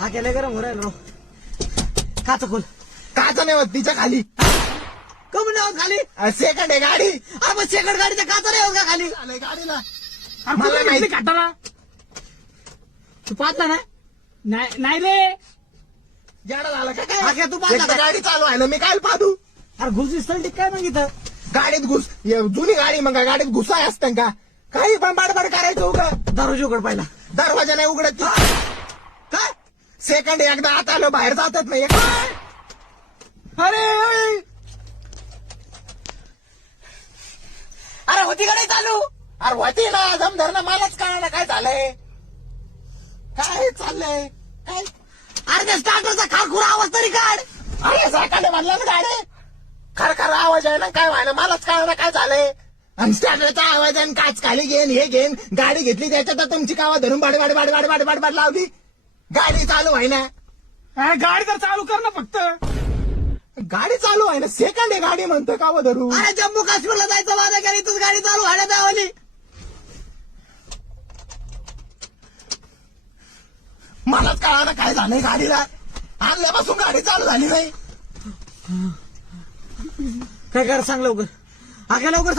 हा केलं गरम हो राहिलो काच खोल काचा नाही होत तिच्या खाली कमी नाही होत खाली सेकंड आहे गाडी मग सेकंड गाडीच्या काचा नाही होत का खाली आलंय गाडीला मला माहिती. काटाला तू पाहता ना नाही रे जाडा झाला का हा काय काय तू पाहता एक तर का? गाडी चालू आहे ना मी काय पाहू अरे घुस दिसतं काय मग इथं गाडीत घुस जुनी गाडी मग काय गाडीत घुसाय असतं का काही पण बाडबाड करायचं उघड दरवाजा उघड पाहिला दरवाजा नाही उघडत काय सेकंड एकदा आत आलो बाहेर जातात नाही अरे अरे होती गाडी चालू अरे होती ना जमधर ना मलाच कळायला काय झालंय काय चाललंय काय अरे त्या स्टार्टरचा खारखुरा आवाज तरी काढ अरे साकाले म्हणला ना गाडी खर आवाज आहे ना काय व्हायला मलाच कळायला काय झालंय आणि स्टँडरचा आवाज आहे आणि काच खाली घेन हे घेन गाडी घेतली त्याच्यात तुमची कावा धरून बाड लावली गाडी चालू आहे ना गाडी तर चालू कर ना फक्त गाडी चालू आहे ना सेकंड आहे गाडी म्हणतो कावा धरू अरे जम्मू काश्मीरला जायचं वादा केली तूच गाडी चालू हाण्यात आवली मलाच कळायला काय झालंय गाडीला आणल्यापासून गाडी चालू झाली नाही काय कर सांग लवकर हा काय लवकर